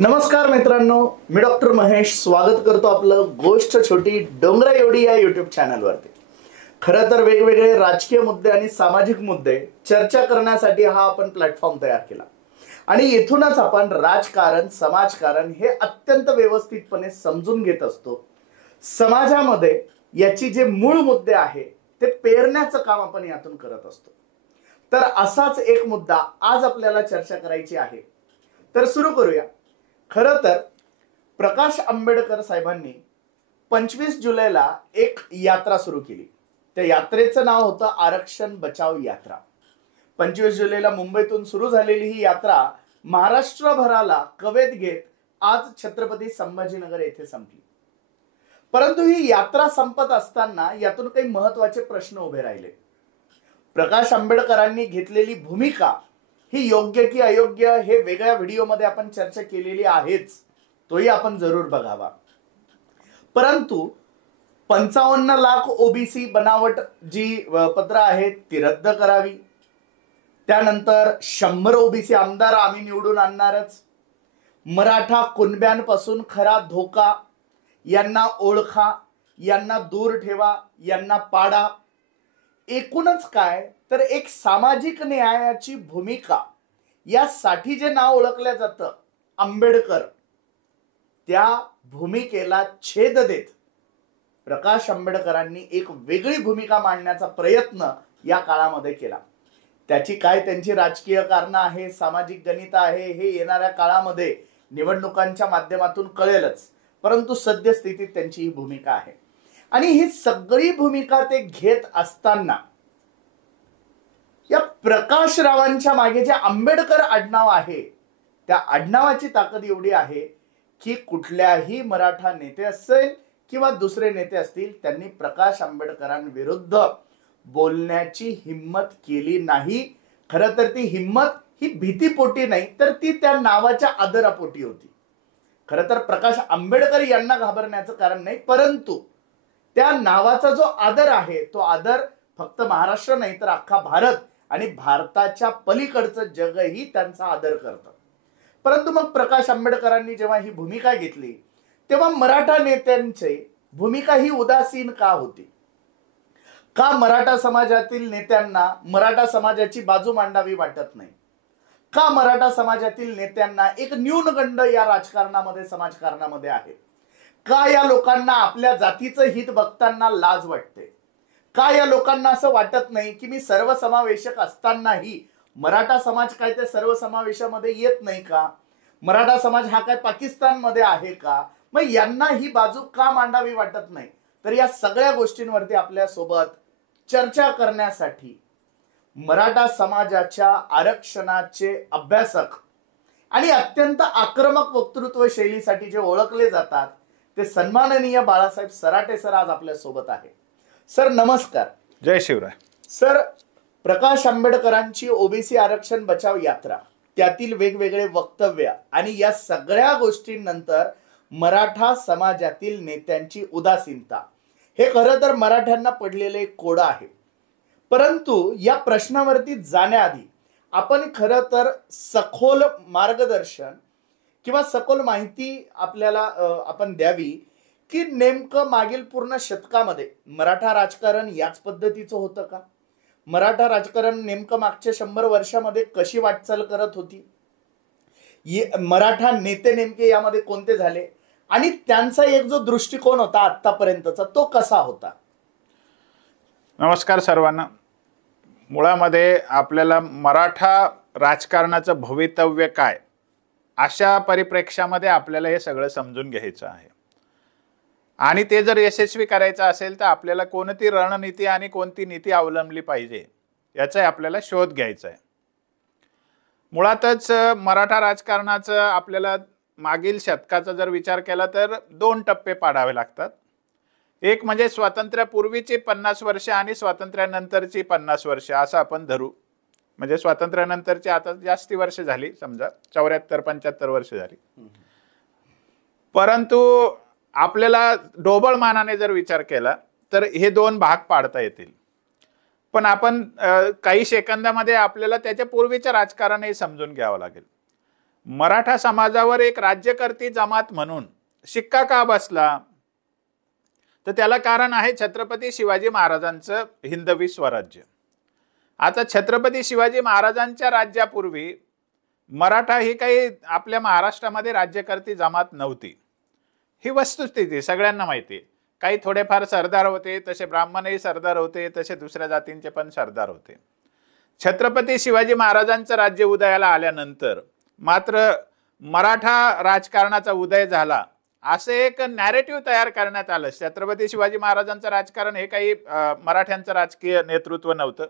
नमस्कार मित्रांनो, मी डॉक्टर महेश स्वागत करतो आपलं गोष्ट छोटी डोंगरा एवढी या युट्यूब चॅनलवरती। खरं तर वेगवेगळे राजकीय मुद्दे आणि सामाजिक मुद्दे चर्चा करण्यासाठी हा आपण प्लॅटफॉर्म तयार केला आणि इथूनच आपण राजकारण समाजकारण हे अत्यंत व्यवस्थितपणे समजून घेत असतो। समाजामध्ये याची जे मूळ मुद्दे आहे ते पेरण्याचं काम आपण यातून करत असतो। तर असाच एक मुद्दा आज आपल्याला चर्चा करायची आहे, तर सुरू करूया। खरं तर प्रकाश आंबेडकर साहेबांनी 25 जुलैला एक यात्रा सुरू केली। त्या यात्रेचं नाव होतं आरक्षण बचाव यात्रा। 25 जुलैला मुंबईतून सुरू झालेली ही यात्रा महाराष्ट्रभराला कवेत घेत आज छत्रपती संभाजीनगर येथे संपली। परंतु ही यात्रा संपत असताना यातून काही महत्त्वाचे प्रश्न उभे राहिले। प्रकाश आंबेडकरांनी घेतलेली भूमिका ही योग्य की अयोग्य हे वेगळ्या व्हिडिओमध्ये आपण चर्चा केलेली आहेच, तोही आपण जरूर बघावा। परंतु 55 लाख ओबीसी बनावट जी पत्र आहेत ती रद्द करावी। त्यानंतर 100 ओबीसी आमदार आम्ही निवडून आणणारच। मराठा कुणब्यांपासून खरा धोका, यांना ओळखा, यांना दूर ठेवा, यांना पाडा। एकूणच काय तर एक सामाजिक न्यायाची भूमिका यासाठी जे नाव ओळखलं जातं आंबेडकर, त्या भूमिकेला छेद देत प्रकाश आंबेडकरांनी एक वेगळी भूमिका मांडण्याचा प्रयत्न या काळामध्ये केला। त्याची काय त्यांची राजकीय कारणं आहे, सामाजिक गणित आहे, हे येणाऱ्या काळामध्ये निवडणुकांच्या माध्यमातून कळेलच। परंतु सद्यस्थितीत त्यांची ही भूमिका आहे आणि ही सगळी भूमिका ते घेत असताना या प्रकाश रावांच्या मागे जे आंबेडकर आडनाव आहे त्या आडनावाची ताकद एवढी आहे की कुठल्याही मराठा नेते असेल किंवा दुसरे नेते असतील त्यांनी प्रकाश आंबेडकरांविरुद्ध बोलण्याची हिम्मत केली नाही। खरं तर ती हिम्मत ही भीतीपोटी नाही तर ती त्या नावाच्या आदरापोटी होती। खरं तर प्रकाश आंबेडकर यांना घाबरण्याचं कारण नाही, परंतु त्या नावाचा जो आदर आहे तो आदर फक्त महाराष्ट्र नाही तर अख्खा भारत आणि भारताच्या पलीकडचं जगही त्यांचा आदर करतं। परंतु मग प्रकाश आंबेडकरांनी जेव्हा ही भूमिका घेतली तेव्हा मराठा नेत्यांची भूमिका ही उदासीन का होती? का मराठा समाजातील नेत्यांना मराठा समाजाची बाजू मांडावी वाटत नाही? का मराठा समाजातील नेत्यांना एक न्यूनगंड या राजकारणामध्ये समाजकारणामध्ये आहे? का या लोकांना आपल्या जातीचं हित बघताना लाज वाटते? का या लोकांना असं वाटत नाही की मी सर्वसमावेशक असतानाही मराठा समाज काय ते सर्वसमावेशामध्ये येत नाही का? मराठा समाज हा काय पाकिस्तानमध्ये आहे का? मग यांना ही बाजू का मांडावी वाटत नाही? तर या सगळ्या गोष्टींवरती आपल्या सोबत चर्चा करण्यासाठी मराठा समाजाच्या आरक्षणाचे अभ्यासक आणि अत्यंत आक्रमक वक्तृत्व शैलीसाठी जे ओळखले जातात ते सन्माननीय बाळासाहेब सराटे सर आज आपल्या सोबत आहे। सर नमस्कार। जय शिवराय। सर, प्रकाश आंबेडकरांची ओबीसी आरक्षण बचाव यात्रा, त्यातील वेगवेगळे वक्तव्य आणि या सगळ्या गोष्टींनंतर मराठा समाजातील नेत्यांची उदासीनता हे खरं तर मराठ्यांना पडलेले कोड आहे। परंतु या प्रश्नावरती जाण्याआधी आपण खरं तर सखोल मार्गदर्शन किंवा सखोल माहिती आपल्याला आपण द्यावी की नेमकं मागील पूर्ण शतकामध्ये मराठा राजकारण याच पद्धतीचं होतं का? मराठा राजकारण नेमकं मागच्या 100 वर्षामध्ये कशी वाटचाल करत होती? मराठा नेते नेमके यामध्ये कोणते झाले आणि त्यांचा एक जो दृष्टिकोन होता आतापर्यंतचा तो कसा होता? नमस्कार सर्वांना। मुळामध्ये आपल्याला मराठा राजकारणाचं भवितव्य काय अशा परिप्रेक्ष्यामध्ये आपल्याला हे सगळं समजून घ्यायचं आहे आणि ते जर यशस्वी करायचं असेल तर आपल्याला कोणती रणनीती आणि कोणती नीती अवलंबली पाहिजे याचा आपल्याला शोध घ्यायचा आहे। मुळातच मराठा राजकारणाचं आपल्याला मागील शतकाचा जर विचार केला तर 2 टप्पे पाडावे लागतात। एक म्हणजे स्वातंत्र्यापूर्वीची 50 वर्ष आणि स्वातंत्र्यानंतरची 50 वर्ष असं आपण धरू। म्हणजे स्वातंत्र्यानंतरची आता जास्ती वर्ष झाली, समजा 74-75 वर्ष झाली। परंतु आपल्याला ढोबळ मानाने जर विचार केला तर हे 2 भाग पाडता येतील, पण आपण काही सेकंदामध्ये आपल्याला त्याच्या पूर्वीचं राजकारणही समजून घ्यावं लागेल। मराठा समाजावर एक राज्यकर्ती जमात म्हणून शिक्का का बसला? तर त्याला कारण आहे छत्रपती शिवाजी महाराजांचं हिंदवी स्वराज्य. आता छत्रपती शिवाजी महाराजांच्या राज्यापूर्वी मराठा ही काही आपल्या महाराष्ट्रामध्ये राज्यकर्ती जमात नव्हती. ही वस्तुस्थिती सगळ्यांना माहिती आहे. काही थोडेफार सरदार होते, तसे ब्राह्मणही सरदार होते, तसे दुसऱ्या जातींचे पण सरदार होते. छत्रपती शिवाजी महाराजांचं राज्य उदयाला आल्यानंतर मात्र मराठा राजकारणाचा उदय झाला असं एक नॅरेटिव्ह तयार करण्यात आलं. छत्रपती शिवाजी महाराजांचं राजकारण हे काही मराठ्यांचं राजकीय नेतृत्व नव्हतं.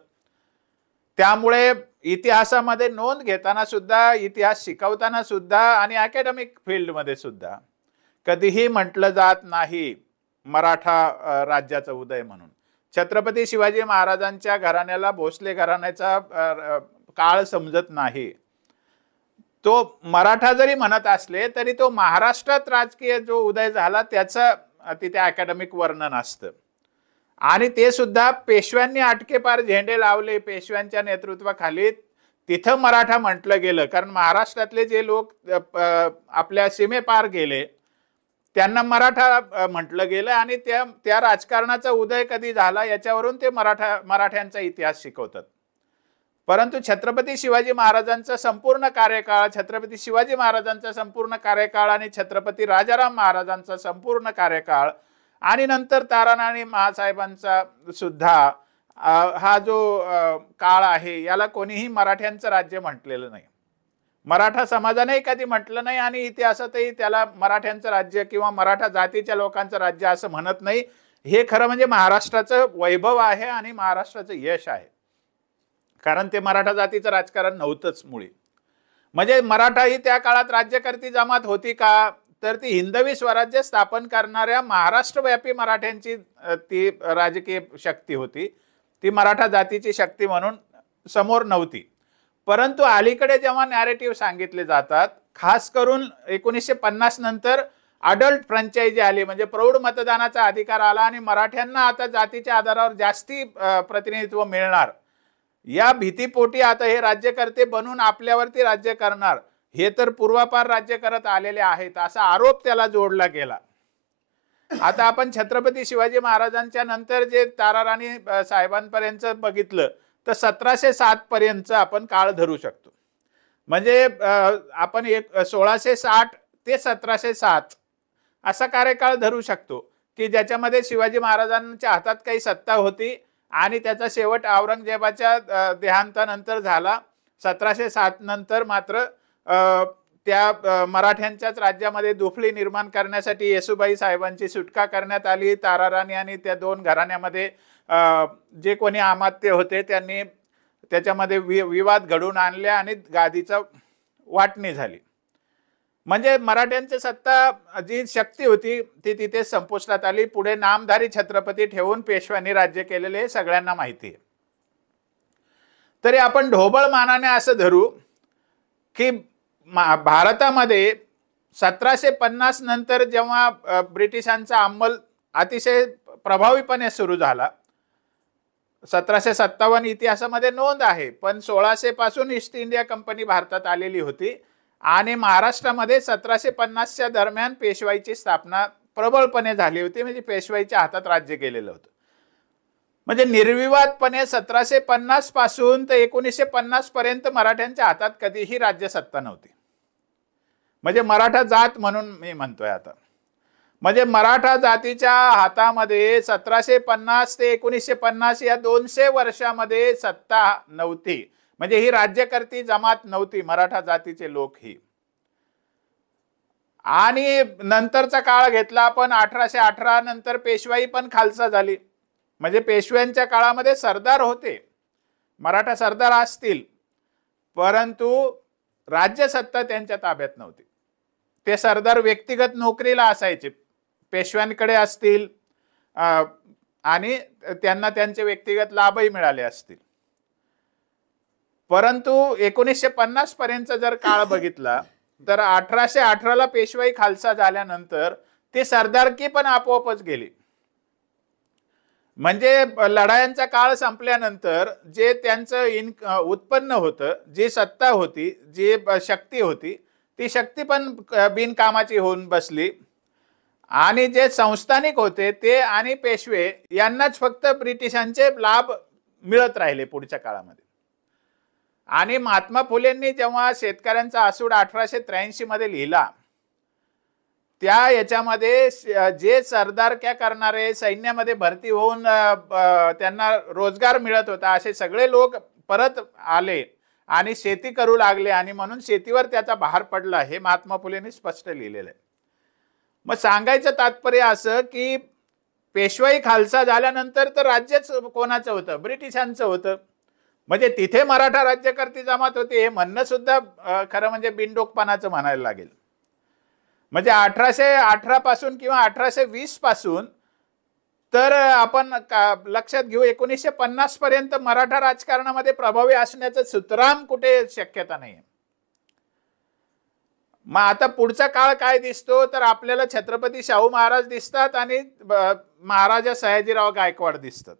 त्यामुळे इतिहासामध्ये नोंद घेताना सुद्धा, इतिहास शिकवताना सुद्धा आणि अकॅडमिक फील्डमध्ये सुद्धा कधीही म्हटलं जात नाही मराठा राज्याचा उदय म्हणून. छत्रपती शिवाजी महाराजांच्या घराण्याला भोसले घराण्याचा काळ समजत नाही. तो मराठा जरी म्हणत असले तरी तो महाराष्ट्रात राजकीय जो उदय झाला त्याचं तिथे अकॅडमिक वर्णन असतं. आणि ते सुद्धा पेशव्यांनी अटकेपार झेंडे लावले पेशव्यांच्या नेतृत्वाखाली, तिथं मराठा म्हटलं गेलं. कारण महाराष्ट्रातले जे लोक आपल्या सीमेपार गेले त्यांना मराठा म्हटलं गेलं आणि त्या राजकारणाचा उदय कधी झाला याच्यावरून ते मराठ्यांचा इतिहास शिकवतात. परंतु छत्रपती शिवाजी महाराजांचा संपूर्ण कार्यकाळ, छत्रपती शिवाजी महाराजांचा संपूर्ण कार्यकाळ आणि छत्रपती राजाराम महाराजांचा संपूर्ण कार्यकाळ आणि नंतर ताराराणी महासाहेबांचा सुद्धा हा जो काळ आहे याला कोणीही मराठ्यांचं राज्य म्हटलेलं नाही. मराठा समाजानेही कधी म्हटलं नाही आणि इतिहासातही त्याला मराठ्यांचं राज्य किंवा मराठा जातीच्या लोकांचं राज्य असं म्हणत नाही. हे खरं म्हणजे महाराष्ट्राचं वैभव आहे आणि महाराष्ट्राचं यश आहे. कारण ते मराठा जातीचं राजकारण नव्हतंच मुळी. म्हणजे मराठा ही त्या काळात राज्यकर्ती जमात होती का? तर ती हिंदवी स्वराज्य स्थापन करणाऱ्या महाराष्ट्रव्यापी मराठ्यांची ती राजकीय शक्ती होती. ती मराठा जातीची शक्ती म्हणून समोर नव्हती. परंतु अलीकडे जेव्हा नॅरेटिव्ह सांगितले जातात, खास करून 1950 नंतर अडल्ट फ्रँचायझी आली, म्हणजे प्रौढ मतदानाचा अधिकार आला आणि मराठ्यांना आता जातीच्या आधारावर जास्ती प्रतिनिधित्व मिळणार, या भीतीपोटी आता हे राज्यकर्ते बनून आपल्यावरती राज्य करणार, हे तर पूर्वापार राज्य करत आलेले आहेत असा आरोप त्याला जोडला गेला. आता आपण छत्रपती शिवाजी महाराजांच्या नंतर जे ताराराणी साहेबांपर्यंत बघितलं तर 1707 पर्यंत आपण काळ धरू शकतो. म्हणजे आपण 1660 ते 1707 असा कार्यकाळ धरू शकतो की ज्याच्यामध्ये शिवाजी महाराजांच्या हातात काही सत्ता होती आणि त्याचा शेवट औरंगजेबाच्या देहांतानंतर झाला. 1707 नंतर मात्र त्या मराठ्यांच्याच राज्यामध्ये दुफळी निर्माण करण्यासाठी येसुबाई साहेबांची सुटका करण्यात आली. ताराराणी आणि त्या दोन घराण्यामध्ये जे कोणी अमात्य होते त्यांनी त्याच्यामध्ये विवाद घडवून आणले आणि गादीचा वाटणी झाली. म्हणजे मराठ्यांची सत्ता जी शक्ती होती ती तिथे संपुष्टात आली. पुढे नामधारी छत्रपती ठेवून पेशव्यांनी राज्य केलेले सगळ्यांना माहिती आहे. तरी आपण ढोबळ मानाने असं धरू की भारतामध्ये 1750 नंतर जेव्हा ब्रिटिशांचा अंमल अतिशय प्रभावीपणे सुरू झाला, 1757 इतिहासामध्ये नोंद आहे, पण 1600 पासून ईस्ट इंडिया कंपनी भारतात आलेली होती आणि महाराष्ट्रामध्ये 1750च्या दरम्यान पेशवाईची स्थापना प्रबळपणे झाली होती. म्हणजे पेशवाईच्या हातात राज्य केलेलं होतं. म्हणजे निर्विवादपणे 1750 पासून ते 1950 पर्यंत मराठ्यांच्या हातात कधीही राज्यसत्ता नव्हती. म्हणजे मराठा जात म्हणून मी म्हणतोय आता, म्हणजे मराठा जातीच्या हातामध्ये 1750 ते 1950 या 200 वर्षामध्ये सत्ता नव्हती. म्हणजे ही राज्यकर्ती जमात नव्हती मराठा जातीचे लोक ही. आणि नंतरचा काळ घेतला आपण 1818 नंतर पेशवाई पण खालसा झाली. म्हणजे पेशव्यांच्या काळामध्ये सरदार होते, मराठा सरदार असतील, परंतु राज्यसत्ता त्यांच्या ताब्यात नव्हती. ते सरदार व्यक्तिगत नोकरीला असायचे, पेशव्यांकडे असतील आणि त्यांना त्यांचे व्यक्तिगत लाभही मिळाले असतील. परंतु 1950 पर्यंत जर काळ बघितला तर 1818 ला पेशवाई खालसा झाल्यानंतर ते सरदारकी पण आपोआपच गेली. म्हणजे लढायांचा काळ संपल्यानंतर जे त्यांचं उत्पन्न होतं, जी सत्ता होती, जी शक्ती होती, ती शक्ती पण बिनकामाची होऊन बसली आणि जे संस्थानिक होते ते आणि पेशवे यांनाच फक्त ब्रिटिशांचे लाभ मिळत राहिले पुढच्या काळामध्ये. आणि महात्मा फुलेंनी जेव्हा शेतकऱ्यांचा आसूड 1883 मध्ये लिहिला, त्या याच्यामध्ये जे सरदारक्या करणारे, सैन्यामध्ये भरती होऊन त्यांना रोजगार मिळत होता असे सगळे लोक परत आले आणि शेती करू लागले आणि म्हणून शेतीवर त्याचा भार पडला, हे महात्मा फुलेंनी स्पष्ट लिहिलेलं आहे. मग सांगायचं तात्पर्य असं की पेशवाई खालसा झाल्यानंतर तर राज्यच कोणाचं होतं? ब्रिटिशांचं होतं. म्हणजे तिथे मराठा राज्यकर्ती जमात होते हे म्हणणं सुद्धा खरं म्हणजे बिनडोकपणाचं म्हणायला लागेल. म्हणजे 1818 पासून किंवा 1820 पासून तर आपण लक्षात घेऊ 1950 पर्यंत मराठा राजकारणामध्ये प्रभावी असण्याचं सुतराम कुठे शक्यता नाही. मग आता पुढचा काळ काय दिसतो तर आपल्याला छत्रपती शाहू महाराज दिसतात आणि महाराजा सयाजीराव गायकवाड दिसतात.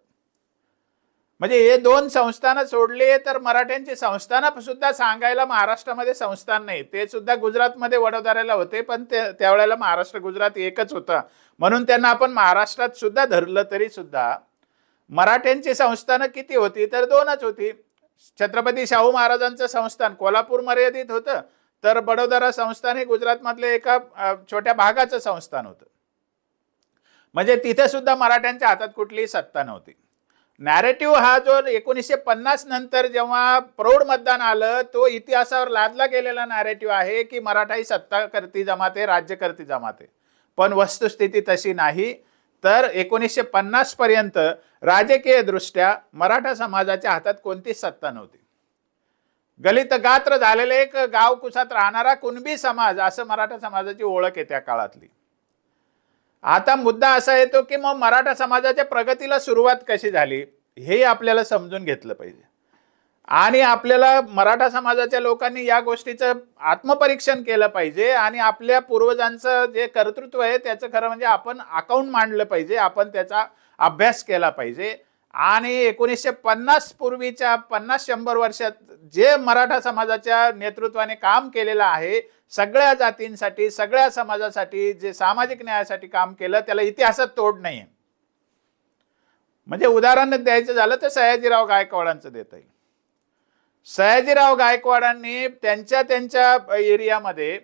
म्हणजे हे दोन संस्थानं सोडले तर मराठ्यांची संस्थानं सुद्धा सांगायला महाराष्ट्रामध्ये संस्थान नाही. ते सुद्धा गुजरातमध्ये वडोदऱ्याला होते, पण त्यावेळेला महाराष्ट्र गुजरात एकच होता म्हणून त्यांना आपण महाराष्ट्रात सुद्धा धरलं तरी सुद्धा मराठ्यांची संस्थानं किती होती तर दोनच होती. छत्रपती शाहू महाराजांचं संस्थान कोल्हापूर मर्यादित होतं, तर बडोदरा संस्थान हे गुजरातमधले एका छोट्या भागाचं संस्थान होतं. म्हणजे तिथे सुद्धा मराठ्यांच्या हातात कुठलीही सत्ता नव्हती. नॅरेटिव्ह हा जो 1950 नंतर जेव्हा प्रौढ मतदान आलं तो इतिहासावर लादला गेलेला नॅरेटिव्ह आहे की मराठा ही सत्ता करती जमात आहे, राज्य करती जमात आहे. पण वस्तुस्थिती तशी नाही. तर 1950 पर्यंत राजकीय दृष्ट्या मराठा समाजाच्या हातात कोणतीच सत्ता नव्हती. गलित गात्र झालेले एक गाव कुसात राहणारा कुणबी समाज असं मराठा समाजाची ओळख आहे त्या काळातली. आता मुद्दा असा येतो की मग मराठा समाजाच्या प्रगतीला सुरुवात कशी झाली हे आपल्याला समजून घेतलं पाहिजे. आणि आपल्याला मराठा समाजाच्या लोकांनी या गोष्टीचं आत्मपरीक्षण केलं पाहिजे आणि आपल्या पूर्वजांचं जे कर्तृत्व आहे त्याचं खरं म्हणजे आपण अकाउंट मांडलं पाहिजे, आपण त्याचा अभ्यास केला पाहिजे. आणि 1950 पूर्वीच्या 50-100 वर्षात जे मराठा समाजाच्या नेतृत्वाने काम केलेलं आहे, सगळ्या जातींसाठी, सगळ्या समाजासाठी जे सामाजिक न्यायासाठी काम केलं त्याला इतिहासात तोड नाहीये. म्हणजे उदाहरण द्यायचं झालं तर सयाजीराव गायकवाडांचं देता येईल. सयाजीराव गायकवाडांनी त्यांच्या एरियामध्ये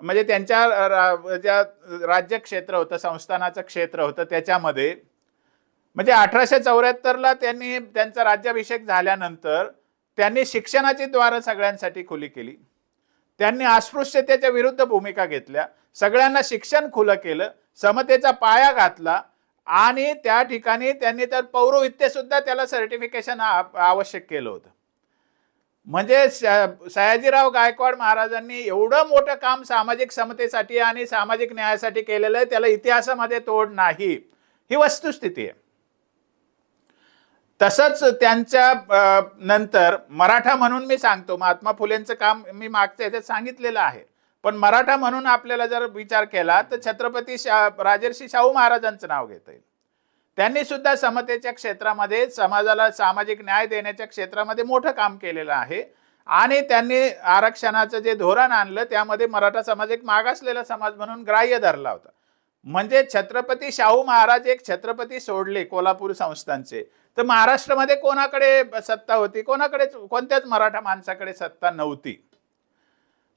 म्हणजे त्यांच्या ज्या राज्य क्षेत्र होतं, संस्थानाचं क्षेत्र होतं त्याच्यामध्ये म्हणजे 1874ला त्यांनी त्यांचा राज्याभिषेक झाल्यानंतर त्यांनी शिक्षणाची द्वारं सगळ्यांसाठी खुली केली. त्यांनी अस्पृश्यतेच्या विरुद्ध भूमिका घेतल्या, सगळ्यांना शिक्षण खुलं केलं, समतेचा पाया घातला आणि त्या ठिकाणी त्यांनी तर पौरोहित्य सुद्धा त्याला सर्टिफिकेशन आवश्यक केलं होतं. म्हणजे सयाजीराव गायकवाड महाराजांनी एवढं मोठं काम सामाजिक समतेसाठी आणि सामाजिक न्यायासाठी केलेलं आहे, त्याला इतिहासामध्ये तोड नाही, ही वस्तुस्थिती आहे. तसंच त्यांच्या नंतर मराठा म्हणून मी सांगतो, महात्मा फुलेंचं काम मी मागच्या याच्यात सांगितलेलं आहे, पण मराठा म्हणून आपल्याला जर विचार केला तर छत्रपती राजर्षी शाहू महाराजांचं नाव घेता येईल. त्यांनी सुद्धा समतेच्या क्षेत्रामध्ये समाजाला सामाजिक न्याय देण्याच्या क्षेत्रामध्ये मोठं काम केलेलं आहे आणि त्यांनी आरक्षणाचं जे धोरण आणलं त्यामध्ये मराठा समाज एक मागासलेला समाज म्हणून ग्राह्य धरला होता. म्हणजे छत्रपती शाहू महाराज एक छत्रपती सोडले कोल्हापूर संस्थानचे तर महाराष्ट्रामध्ये कोणाकडे सत्ता होती? कोणत्याच मराठा माणसाकडे सत्ता नव्हती.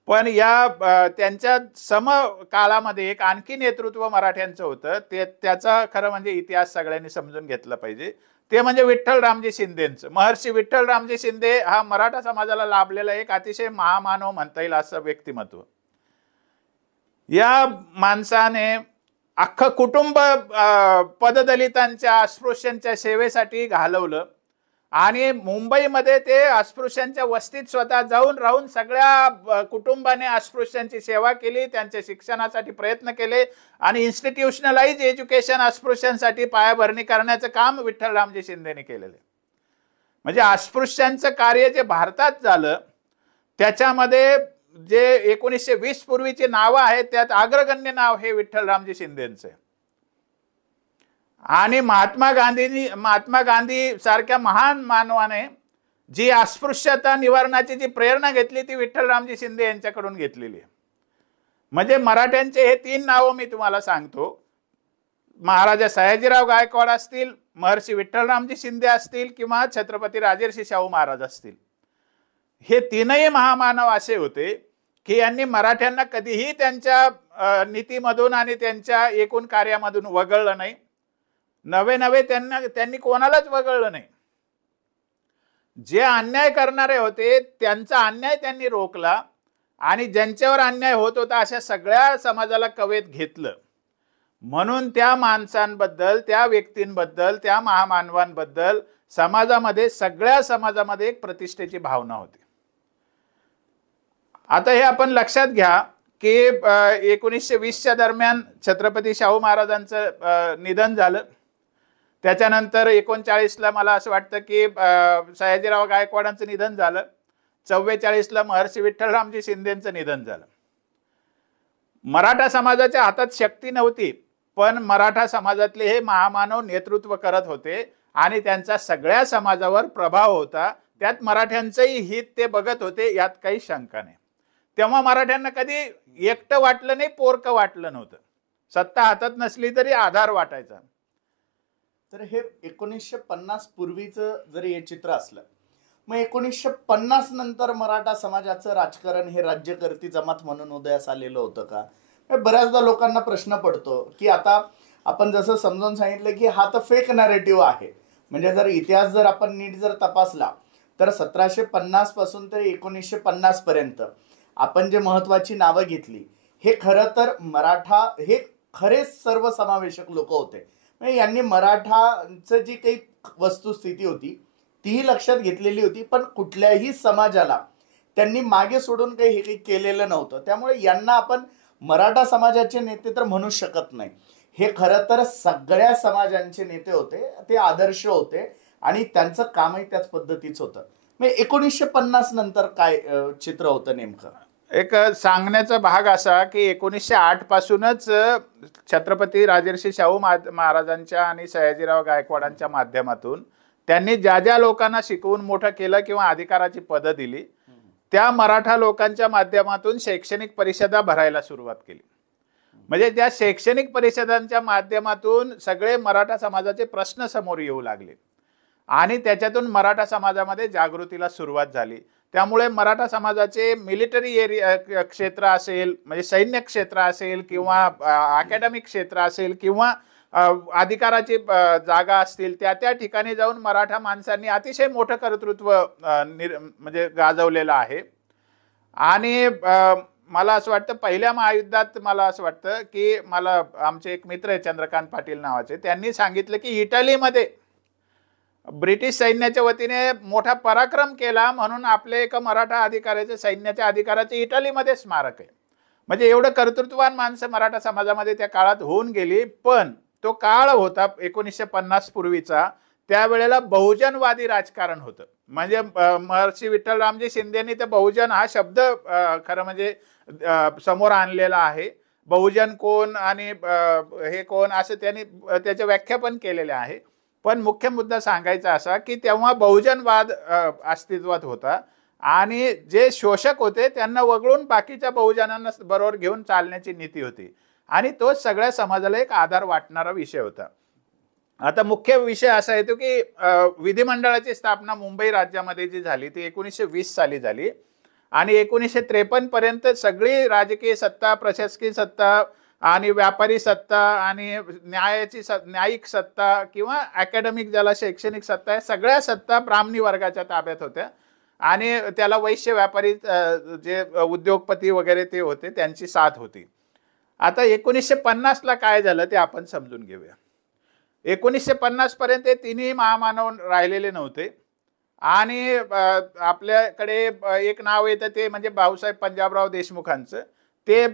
पण या त्यांच्या समकाळामध्ये एक आणखी नेतृत्व मराठ्यांचं होतं, त्याचा खरं म्हणजे इतिहास सगळ्यांनी समजून घेतला पाहिजे. ते म्हणजे विठ्ठल रामजी शिंदेंचं. महर्षी विठ्ठल रामजी शिंदे हा मराठा समाजाला लाभलेला एक अतिशय महामानव म्हणता येईल असं व्यक्तिमत्व. या माणसाने अख्खं कुटुंब पददलितांच्या अस्पृश्यांच्या सेवेसाठी घालवलं आणि मुंबईमध्ये ते अस्पृश्यांच्या वस्तीत स्वतः जाऊन राहून सगळ्या कुटुंबाने अस्पृश्यांची सेवा केली, त्यांच्या शिक्षणासाठी प्रयत्न केले आणि इन्स्टिट्यूशनलाइज एज्युकेशन अस्पृश्यांसाठी पायाभरणी करण्याचं काम विठ्ठल रामजी शिंदेने केलेलं आहे. म्हणजे अस्पृश्यांचं कार्य जे भारतात झालं त्याच्यामध्ये जे 1920 पूर्वीची नावं आहेत त्यात अग्रगण्य नाव हे विठ्ठल रामजी शिंदेंचं आहे. आणि महात्मा गांधी सारख्या महान मानवाने जी अस्पृश्यता निवारणाची जी प्रेरणा घेतली ती विठ्ठलरामजी शिंदे यांच्याकडून घेतलेली आहे. म्हणजे मराठ्यांचे हे 3 नावं मी तुम्हाला सांगतो. महाराजा सयाजीराव गायकवाड असतील, महर्षी विठ्ठलरामजी शिंदे असतील किंवा छत्रपती राजर्षी शाहू महाराज असतील. हे तीनही महामानव असे होते की यांनी मराठ्यांना कधीही त्यांच्या नीतीमधून आणि त्यांच्या एकूण कार्यामधून वगळलं नाही. नवे त्यांनी कोणालाच वगळलं नाही. जे अन्याय करणारे होते त्यांचा अन्याय त्यांनी रोखला आणि ज्यांच्यावर अन्याय होत होता अशा सगळ्या समाजाला कवेत घेतलं. म्हणून त्या माणसांबद्दल, त्या व्यक्तींबद्दल, त्या महामानवांबद्दल सगळ्या समाजामध्ये एक प्रतिष्ठेची भावना होती. आता हे आपण लक्षात घ्या की 1920च्या दरम्यान छत्रपती शाहू महाराजांचं निधन झालं. त्याच्यानंतर 39ला मला असं वाटतं की सयाजीराव गायकवाडांचं निधन झालं. 44ला महर्षी विठ्ठलरामजी शिंदेंचं निधन झालं. मराठा समाजाच्या हातात शक्ती नव्हती, पण मराठा समाजातले हे महामानव नेतृत्व करत होते आणि त्यांचा सगळ्या समाजावर प्रभाव होता. त्यात मराठ्यांचंही हित ते बघत होते, यात काही शंका नाही. तेव्हा मराठ्यांना कधी एकटं वाटलं नाही, पोरकं वाटलं नव्हतं. सत्ता हातात नसली तरी आधार वाटायचा. तर हे 1950 पूर्वीचं जरी हे चित्र असलं, मग 1950 नंतर मराठा समाजाचं राजकारण हे राज्यकर्ती जमात म्हणून उदयास आलेलं होतं का? बऱ्याचदा लोकांना प्रश्न पडतो की आता आपण जसं समजावून सांगितलं की हा तर फेक नॅरेटिव्ह आहे. म्हणजे जर इतिहास जर आपण नीट जर तपासला तर 1750 पासून ते 1950 पर्यंत आपण जे महत्वाची नावं घेतली हे खरं तर मराठा हे खरेच सर्वसमावेशक लोक होते. म्हणजे यांनी मराठाचं जी काही वस्तुस्थिती होती तीही लक्षात घेतलेली होती, पण कुठल्याही समाजाला त्यांनी मागे सोडून काही हे काही केलेलं नव्हतं. त्यामुळे यांना आपण मराठा समाजाचे नेते तर म्हणू शकत नाही. हे खरं तर सगळ्या समाजांचे नेते होते, ते आदर्श होते आणि त्यांचं कामही त्याच पद्धतीचं होतं. म्हणजे 1950 नंतर काय चित्र होतं नेमकं? एक सांगण्याचा भाग असा की 1908 पासूनच छत्रपती राजर्षी शाहू महाराजांच्या आणि सयाजीराव गायकवाडांच्या माध्यमातून त्यांनी ज्या ज्या लोकांना शिकवून मोठं केलं किंवा अधिकाराची पदं दिली, त्या मराठा लोकांच्या माध्यमातून शैक्षणिक परिषदा भरायला सुरुवात केली. म्हणजे त्या शैक्षणिक परिषदांच्या माध्यमातून सगळे मराठा समाजाचे प्रश्न समोर येऊ लागले आणि त्याच्यातून मराठा समाजामध्ये जागृतीला सुरुवात झाली. त्यामुळे मराठा समाजाचे मिलिटरी एरिया क्षेत्र असेल, म्हणजे सैन्य क्षेत्र असेल किंवा अकॅडमिक क्षेत्र असेल किंवा अधिकाराची जागा असतील, त्या ठिकाणी जाऊन मराठा माणसांनी अतिशय मोठं कर्तृत्व म्हणजे गाजवलेलं आहे. आणि मला असं वाटतं पहिल्या महायुद्धात मला असं वाटतं की मला आमचे एक मित्र आहे चंद्रकांत पाटील नावाचे, त्यांनी सांगितलं की इटलीमध्ये ब्रिटिश सैन्याच्या वतीने मोठा पराक्रम केला म्हणून आपले एका मराठा अधिकाऱ्याचे सैन्याच्या अधिकाराचे इटलीमध्ये स्मारक आहे. म्हणजे एवढं कर्तृत्ववान माणसं मराठा समाजामध्ये त्या काळात होऊन गेली. पण तो काळ होता 1950 पूर्वीचा, त्यावेळेला बहुजनवादी राजकारण होतं. म्हणजे महर्षी विठ्ठलरामजी शिंदेनी ते बहुजन हा शब्द खरं म्हणजे समोर आणलेला आहे. बहुजन कोण आणि हे कोण असं त्यांनी त्याच्या व्याख्या पण केलेल्या आहे. पण मुख्य मुद्दा सांगायचा असा की तेव्हा बहुजनवाद अस्तित्वात होता आणि जे शोषक होते त्यांना वगळून बाकीच्या बहुजनांना बरोबर घेऊन चालण्याची नीती होती आणि तो सगळ्या समाजाला एक आधार वाटणारा विषय होता. आता मुख्य विषय असा येतो की विधिमंडळाची स्थापना मुंबई राज्यामध्ये जी झाली ती 1920 साली झाली आणि 1953 पर्यंत सगळी राजकीय सत्ता, प्रशासकीय सत्ता आणि व्यापारी सत्ता आणि न्यायिक सत्ता किंवा अकॅडमिक ज्याला शैक्षणिक सत्ता आहे, सगळ्या सत्ता ब्राह्मणी वर्गाच्या ताब्यात होत्या आणि त्याला वैश्य व्यापारी जे उद्योगपती वगैरे ते होते त्यांची साथ होती. आता 1950 ला काय झालं ते आपण समजून घेऊया. 1950 पर्यंत ते तिन्ही महामानव राहिलेले नव्हते आणि आपल्याकडे एक नाव येतं ते म्हणजे भाऊसाहेब पंजाबराव देशमुखांचं. ते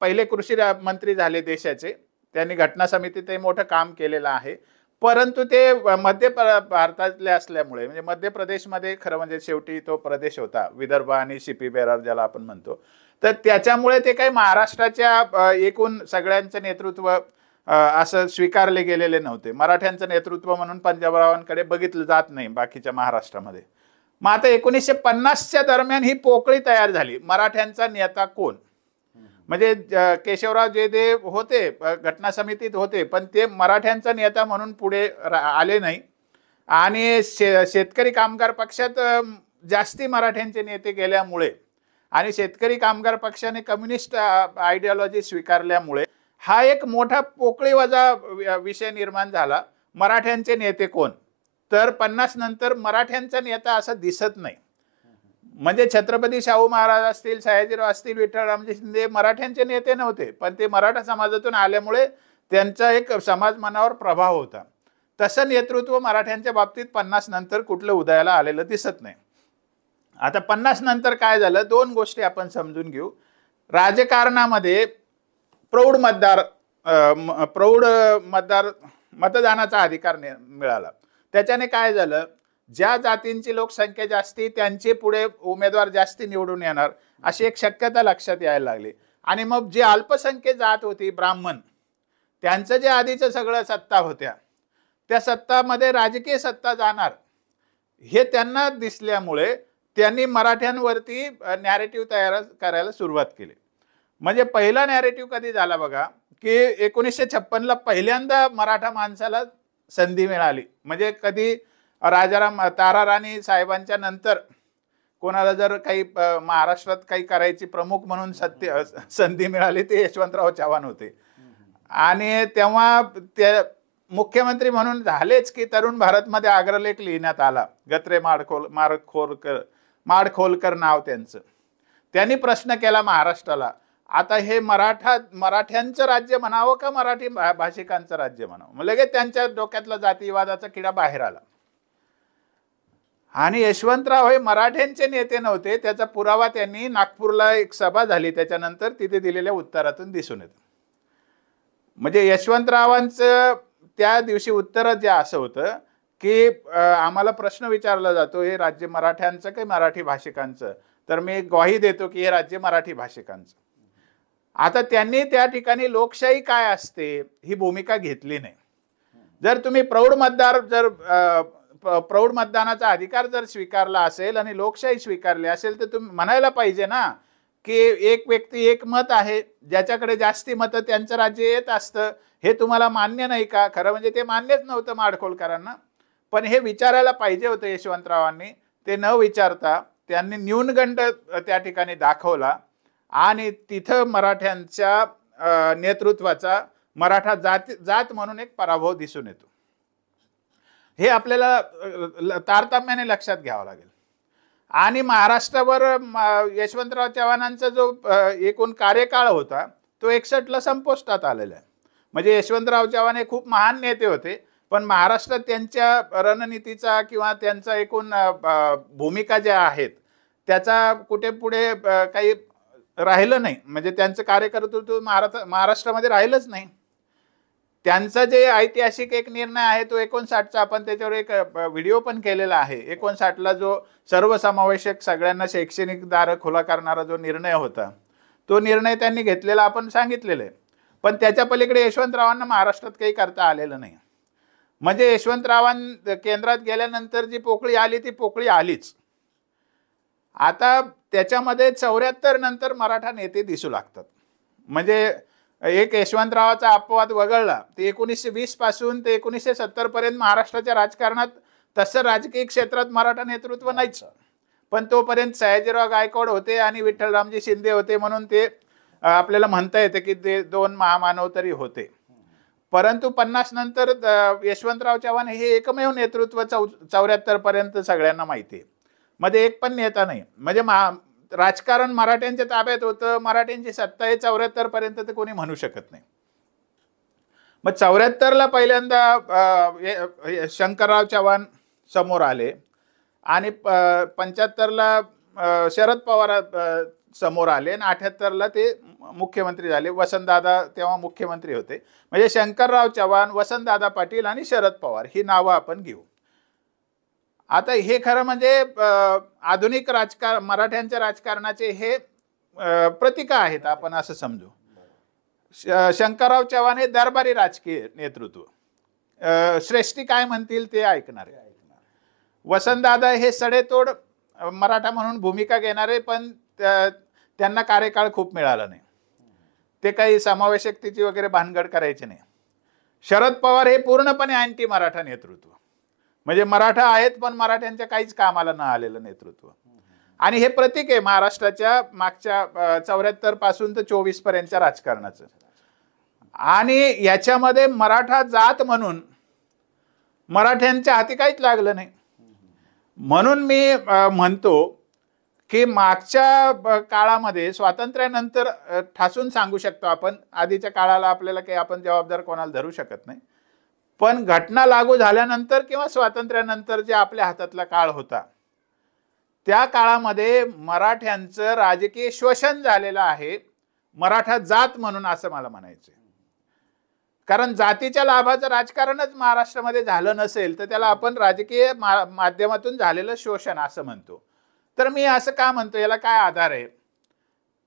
पहिले कृषी मंत्री झाले देशाचे. त्यांनी घटना समितीत मोठं काम केलेलं आहे. परंतु ते मध्य भारतातले असल्यामुळे म्हणजे मध्य प्रदेशमध्ये खरं म्हणजे शेवटी तो प्रदेश होता, विदर्भ आणि शिपी बेरार ज्याला आपण म्हणतो, तर त्याच्यामुळे ते काही महाराष्ट्राच्या एकूण सगळ्यांचं नेतृत्व असं स्वीकारले गेलेले नव्हते. मराठ्यांचं नेतृत्व म्हणून पंजाबरावांकडे बघितलं जात नाही बाकीच्या महाराष्ट्रामध्ये. मग आता 1950च्या दरम्यान ही पोकळी तयार झाली, मराठ्यांचा नेता कोण. म्हणजे केशवराव जयदेव होते, घटना समितीत होते, पण ते मराठ्यांचा नेता म्हणून पुढे आले नाही. आणि शेतकरी कामगार पक्षात जास्ती मराठ्यांचे नेते गेल्यामुळे आणि शेतकरी कामगार पक्षाने कम्युनिस्ट आयडिओलॉजी स्वीकारल्यामुळे हा एक मोठा पोकळी वजा विषय निर्माण झाला. मराठ्यांचे नेते कोण, तर 50 नंतर मराठ्यांचा नेता असं दिसत नाही. म्हणजे छत्रपती शाहू महाराज असतील, सयाजीराव असतील, विठ्ठलरामजी शिंदे मराठ्यांचे नेते नव्हते, पण ते मराठा समाजातून आल्यामुळे त्यांचा एक समाज मनावर प्रभाव होता. तसं नेतृत्व मराठ्यांच्या बाबतीत 50 नंतर कुठलं उदयाला आलेलं दिसत नाही. आता 50 नंतर काय झालं, दोन गोष्टी आपण समजून घेऊ. राजकारणामध्ये प्रौढ मतदार मतदानाचा अधिकार मिळाला. त्याच्याने काय झालं, ज्या जातींची लोकसंख्या जास्ती त्यांचे पुढे उमेदवार जास्ती निवडून येणार अशी एक शक्यता लक्षात यायला लागली. आणि मग जी अल्पसंख्य जात होती ब्राह्मण, त्यांचं जे आधीचं सगळं सत्ता होत्या त्या सत्तामध्ये राजकीय सत्ता जाणार हे त्यांना दिसल्यामुळे त्यांनी मराठ्यांवरती नॅरेटिव्ह तयार करायला सुरुवात केली. म्हणजे पहिला नॅरेटिव्ह कधी झाला बघा, की 1956ला पहिल्यांदा मराठा माणसाला संधी मिळाली. म्हणजे कधी राजाराम ताराराणी साहेबांच्या नंतर कोणाला जर काही महाराष्ट्रात काही करायची प्रमुख म्हणून संधी मिळाली ते यशवंतराव चव्हाण होते. आणि तेव्हा ते मुख्यमंत्री म्हणून झालेच की तरुण भारतमध्ये अग्रलेख लिहिण्यात आला. गत्रे माडखोलकर नाव त्यांचं. त्यांनी प्रश्न केला महाराष्ट्राला, आता हे मराठ्यांचं राज्य म्हणावं का मराठी भाषिकांचं राज्य म्हणावं. लगेच त्यांच्या डोक्यातला जातीवादाचा किडा बाहेर आला. आणि यशवंतराव हे मराठ्यांचे नेते नव्हते, त्याचा पुरावा त्यांनी नागपूरला एक सभा झाली त्याच्यानंतर तिथे दिलेल्या उत्तरातून दिसून येतं. म्हणजे यशवंतरावांचं त्या दिवशी उत्तर जे असं होतं की आम्हाला प्रश्न विचारला जातो हे राज्य मराठ्यांचं की मराठी भाषिकांचं, तर मी ग्वाही देतो की हे राज्य मराठी भाषिकांचं. आता त्यांनी त्या ठिकाणी लोकशाही काय असते ही भूमिका घेतली नाही. जर तुम्ही प्रौढ मतदानाचा अधिकार जर स्वीकारला असेल आणि लोकशाही स्वीकारली असेल तर तुम्ही म्हणायला पाहिजे ना की एक व्यक्ती एक मत आहे, ज्याच्याकडे जास्ती मतं त्यांचं राज्य येत असतं. हे तुम्हाला मान्य नाही का. खरं म्हणजे ते मान्यच नव्हतं माडखोलकरांना, पण हे विचारायला पाहिजे होतं यशवंतरावांनी. ते न विचारता त्यांनी न्यूनगंड त्या ठिकाणी दाखवला आणि तिथं मराठ्यांच्या नेतृत्वाचा मराठा जात म्हणून एक पराभव दिसून येतो. हे आपल्याला तारतम्याने लक्षात घ्यावं लागेल. आणि महाराष्ट्रावर यशवंतराव चव्हाणांचा जो एकूण कार्यकाळ होता तो 61ला संपुष्टात आलेला आहे. म्हणजे यशवंतराव चव्हाण हे खूप महान नेते होते, पण महाराष्ट्रात त्यांच्या रणनीतीचा किंवा त्यांचा एकूण भूमिका ज्या आहेत त्याचा कुठे पुढे काही राहिलं नाही. म्हणजे त्यांचं कार्यकर्तृत्व महाराष्ट्रामध्ये राहिलंच नाही. त्यांचा जे ऐतिहासिक एक निर्णय आहे तो 59चा, आपण त्याच्यावर एक व्हिडिओ पण केलेला आहे. 59ला जो सर्वसमावेशक सगळ्यांना शैक्षणिक दार खुला करणारा जो निर्णय होता तो निर्णय त्यांनी घेतलेला आपण सांगितलेलं आहे. पण त्याच्या पलीकडे यशवंतरावांना महाराष्ट्रात काही करता आलेलं नाही. म्हणजे यशवंतरावां केंद्रात गेल्यानंतर जी पोकळी आली ती पोकळी आलीच. आता त्याच्यामध्ये 74 नंतर मराठा नेते दिसू लागतात. म्हणजे एक यशवंतरावाचा अपवाद वगळला ते 1920 पासून ते 1970 पर्यंत महाराष्ट्राच्या राजकारणात तसं राजकीय क्षेत्रात मराठा नेतृत्व नाहीच. पण तोपर्यंत सयाजीराव गायकवाड होते आणि विठ्ठलरामजी शिंदे होते, म्हणून ते आपल्याला म्हणता येते की ते दोन महामानव तरी होते. परंतु 50 नंतर यशवंतराव चव्हाण हे एकमेव नेतृत्व 74 पर्यंत सगळ्यांना माहिती आहे. मध्ये एक पण नेता नाही. म्हणजे राजकारण मराठ्यांच्या ताब्यात होतं, मराठ्यांची सत्ता आहे 74 पर्यंत ते कोणी म्हणू शकत नाही. मग 74ला पहिल्यांदा शंकरराव चव्हाण समोर आले आणि 75ला शरद पवार समोर आले आणि 78ला ते मुख्यमंत्री झाले. वसंतदादा तेव्हा मुख्यमंत्री होते. म्हणजे शंकरराव चव्हाण, वसंतदादा पाटील आणि शरद पवार ही नावं आपण घेऊ. आता हे खरं म्हणजे आधुनिक मराठ्यांच्या राजकारणाचे हे प्रतीक आहेत आपण असं समजू. शंकरराव चव्हाण हे दरबारी राजकीय नेतृत्व, श्रेष्ठी काय म्हणतील ते ऐकणारे. वसंतदादा हे सडेतोड मराठा म्हणून भूमिका घेणारे, पण त्यांना कार्यकाळ खूप मिळाला नाही. ते काही समावेशकतेची वगैरे भानगड करायचे नाही. शरद पवार हे पूर्णपणे अँटी मराठा नेतृत्व, म्हणजे मराठा आहेत पण मराठ्यांच्या काहीच कामाला न आलेलं नेतृत्व. आणि हे प्रतीक आहे महाराष्ट्राच्या मागच्या 74 पासून तर 24 पर्यंतच्या राजकारणाचं. आणि याच्यामध्ये मराठा जात म्हणून मराठ्यांच्या हाती काहीच लागलं नाही. म्हणून मी म्हणतो की मागच्या काळामध्ये स्वातंत्र्यानंतर ठासून सांगू शकतो आपण, आधीच्या काळाला आपल्याला काही आपण जबाबदार कोणाला धरू शकत नाही, पण घटना लागू झाल्यानंतर किंवा स्वातंत्र्यानंतर जे आपल्या हातातला काळ होता त्या काळामध्ये मराठ्यांचं राजकीय शोषण झालेलं आहे, मराठा जात म्हणून, असं मला म्हणायचं. कारण जातीच्या लाभाचं राजकारणच महाराष्ट्रामध्ये झालं नसेल तर त्याला आपण राजकीय माध्यमातून झालेलं शोषण असं म्हणतो. तर मी असं का म्हणतो, याला काय आधार आहे?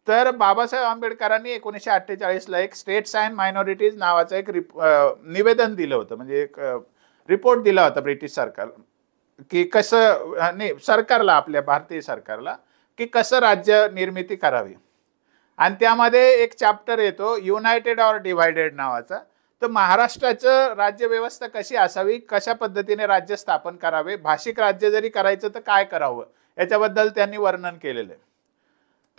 तर बाबासाहेब आंबेडकरांनी 1948ला एक स्टेट्स अँड मायनॉरिटीज नावाचं एक निवेदन दिलं होतं, म्हणजे एक रिपोर्ट दिला होता ब्रिटिश सरकार की कसं, नाही सरकारला, आपल्या भारतीय सरकारला, की कसं राज्य निर्मिती करावी. आणि त्यामध्ये एक चॅप्टर येतो युनायटेड ऑर डिव्हायडेड नावाचा. तर महाराष्ट्राचं राज्य व्यवस्था कशी असावी, कशा पद्धतीने राज्य स्थापन करावे, भाषिक राज्य जरी करायचं तर काय करावं, याच्याबद्दल त्यांनी वर्णन केलेलं आहे.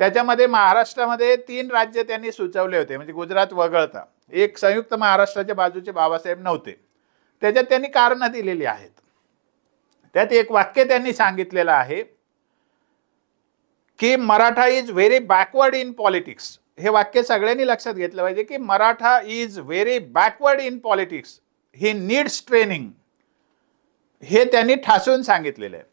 त्याच्यामध्ये महाराष्ट्रामध्ये 3 राज्य त्यांनी सुचवले होते, म्हणजे गुजरात वगळता. एक संयुक्त महाराष्ट्राच्या बाजूचे बाबासाहेब नव्हते. त्याच्यात त्यांनी कारणं दिलेली आहेत. त्यात एक वाक्य त्यांनी सांगितलेलं आहे की Maratha is very backward in politics. हे वाक्य सगळ्यांनी लक्षात घेतलं पाहिजे की Maratha is very backward in politics, he needs training, हे त्यांनी ठासून सांगितलेलं आहे.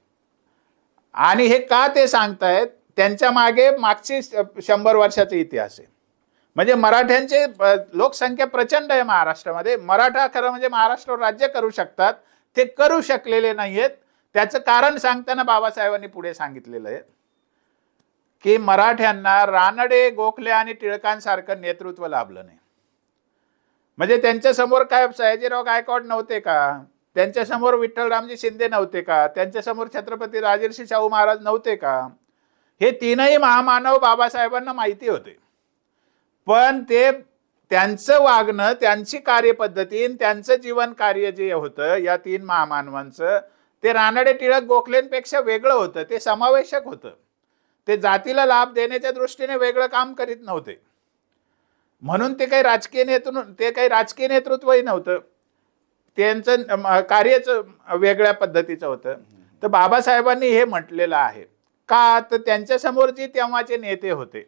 आणि हे का ते सांगतायत, त्यांच्या मागे मागची 100 वर्षाचा इतिहास आहे. म्हणजे मराठ्यांची लोकसंख्या प्रचंड आहे महाराष्ट्रामध्ये. मराठा खरं म्हणजे महाराष्ट्रावर राज्य करू शकतात, ते करू शकलेले नाहीयेत. त्याचं कारण सांगताना बाबासाहेबांनी पुढे सांगितलेलं आहे की मराठ्यांना रानडे, गोखले आणि टिळकांसारखं नेतृत्व लाभलं नाही. म्हणजे त्यांच्यासमोर काय सयाजीराव गायकवाड नव्हते का? त्यांच्यासमोर विठ्ठलरामजी शिंदे नव्हते का? त्यांच्यासमोर छत्रपती राजर्षी शाहू महाराज नव्हते का? हे 3ही महामानव बाबासाहेबांना माहिती होते, पण ते त्यांचं वागणं, त्यांची कार्यपद्धती, त्यांचं जीवन कार्य जे होतं या 3 महामानवांचं, ते रानडे, टिळक, गोखलेंपेक्षा वेगळं होतं. ते समावेशक होतं. ते जातीला लाभ देण्याच्या दृष्टीने वेगळं काम करीत नव्हते. म्हणून ते काही राजकीय नेतृत्वही नव्हतं. त्यांचं कार्यच वेगळ्या पद्धतीचं होतं. तर बाबासाहेबांनी हे म्हटलेलं आहे का, तर त्यांच्यासमोर जे तेव्हाचे नेते होते,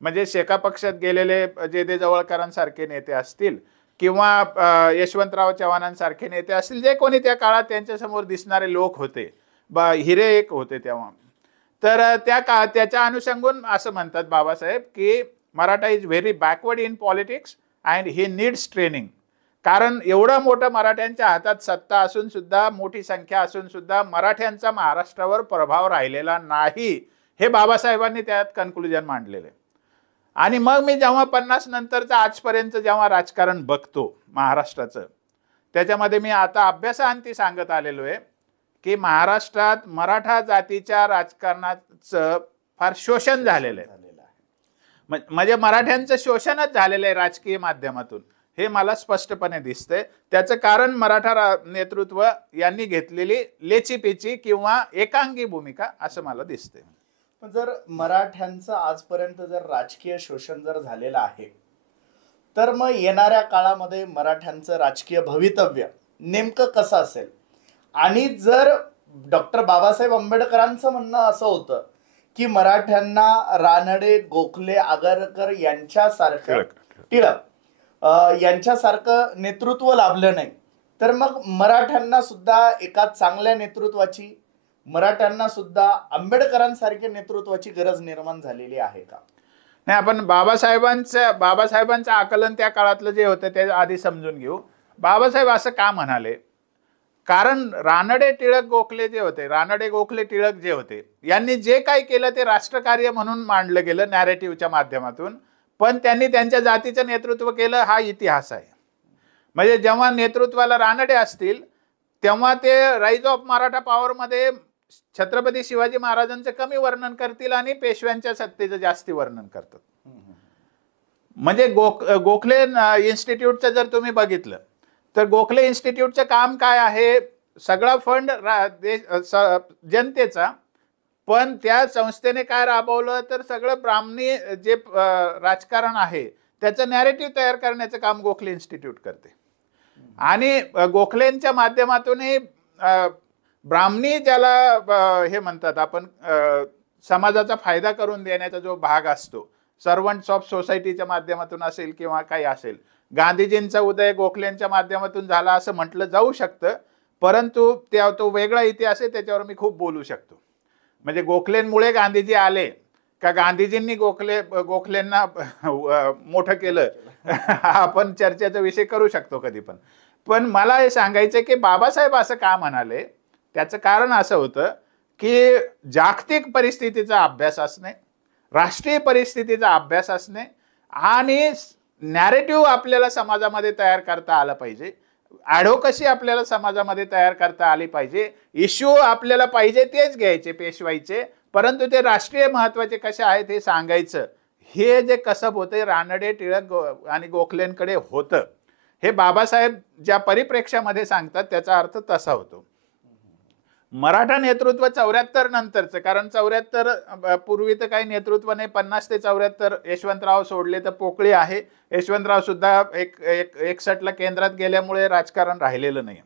म्हणजे शेका पक्षात गेलेले जे जवळकरांसारखे नेते असतील किंवा यशवंतराव चव्हाणांसारखे नेते असतील, जे कोणी त्या काळात त्यांच्यासमोर दिसणारे लोक होते, हिरे एक होते तेव्हा, तर त्याच्या अनुषंगून असं म्हणतात बाबासाहेब की Maratha is very backward in politics and he needs training. कारण एवढं मोठं मराठ्यांच्या हातात सत्ता असून सुद्धा, मोठी संख्या असून सुद्धा मराठ्यांचा महाराष्ट्रावर प्रभाव राहिलेला नाही, हे बाबासाहेबांनी त्यात कन्क्लुजन मांडलेले. आणि मग मी जेव्हा 50 नंतरचं आजपर्यंत जेव्हा राजकारण बघतो महाराष्ट्राचं, त्याच्यामध्ये मी आता अभ्यासाअंती सांगत आलेलो आहे की महाराष्ट्रात मराठा जातीच्या राजकारणाचं फार शोषण झालेलं आहे. म्हणजे मराठ्यांचं शोषणच झालेलं आहे राजकीय माध्यमातून, हे मला स्पष्टपणे दिसतंय. त्याचं कारण मराठा नेतृत्व यांनी घेतलेली लेचीपेची किंवा एकांगी भूमिका असं मला दिसतंय. पण जर मराठ्यांचं आजपर्यंत जर राजकीय शोषण जर झालेलं आहे, तर मग येणाऱ्या काळामध्ये मराठ्यांचं राजकीय भवितव्य नेमकं कसं असेल? आणि जर डॉक्टर बाबासाहेब आंबेडकरांचं म्हणणं असं होतं की मराठ्यांना रानडे, गोखले, आगरकर यांच्यासारखं, टिळक यांच्यासारखं नेतृत्व लाभलं नाही, तर मग मराठ्यांना सुद्धा एका चांगल्या नेतृत्वाची, मराठ्यांना सुद्धा आंबेडकरांसारख्या नेतृत्वाची गरज निर्माण झालेली आहे का? नाही, आपण बाबासाहेबांचं आकलन त्या काळातलं जे होतं ते आधी समजून घेऊ. बाबासाहेब असं का म्हणाले? कारण रानडे, टिळक, गोखले जे होते, रानडे, गोखले, टिळक जे होते, यांनी जे काही केलं ते राष्ट्रकार्य म्हणून मांडलं गेलं नॅरेटिव्हच्या माध्यमातून, पण त्यांनी त्यांच्या जातीचं नेतृत्व केलं हा इतिहास आहे. म्हणजे जेव्हा नेतृत्वाला रानडे असतील तेव्हा ते राईज ऑफ मराठा पॉवरमध्ये छत्रपती शिवाजी महाराजांचं कमी वर्णन करतील आणि पेशव्यांच्या सत्तेचं जास्ती वर्णन करतात. म्हणजे गोखले इन्स्टिट्यूटचं जर तुम्ही बघितलं तर गोखले इन्स्टिट्यूटचं काम काय आहे, सगळा फंड जनतेचा, पण त्या संस्थेने काय राबवलं तर सगळं ब्राह्मणी जे राजकारण आहे त्याचं नॅरेटिव्ह तयार करण्याचं काम गोखले इन्स्टिट्यूट करते. आणि गोखलेंच्या माध्यमातूनही ब्राह्मणी ज्याला हे म्हणतात आपण समाजाचा फायदा करून देण्याचा जो भाग असतो, सर्वंट्स ऑफ सोसायटीच्या माध्यमातून असेल किंवा काही असेल, गांधीजींचा उदय गोखलेंच्या माध्यमातून झाला असं म्हटलं जाऊ शकतं, परंतु तो वेगळा इतिहास आहे, त्याच्यावर मी खूप बोलू शकतो. म्हणजे गोखलेंमुळे गांधीजी आले का गांधीजींनी गोखलेंना मोठं केलं आपण चर्चेचा विषय करू शकतो कधी पण मला हे सांगायचं की बाबासाहेब असं का म्हणाले, त्याचं कारण असं होतं की जागतिक परिस्थितीचा अभ्यास असणे, राष्ट्रीय परिस्थितीचा अभ्यास असणे आणि नॅरेटिव्ह आपल्याला समाजामध्ये तयार करता आलं पाहिजे, ॲडव्होकसी आपल्याला समाजामध्ये तयार करता आली पाहिजे, इश्यू आपल्याला पाहिजे तेच घ्यायचे पेशवाईचे, परंतु ते राष्ट्रीय महत्वाचे कसे आहेत हे सांगायचं. हे जे कसब होते रानडे, टिळक आणि गोखलेंकडे होतं, हे बाबासाहेब ज्या परिप्रेक्ष्यामध्ये सांगतात त्याचा अर्थ तसा होतो. मराठा नेतृत्व 74 नंतरचं, कारण 74 पूर्वी तर काही नेतृत्व नाही, 50 ते 74 यशवंतराव सोडले तर पोकळी आहे. यशवंतराव सुद्धा 61ला केंद्रात गेल्यामुळे राजकारण राहिलेलं नाही.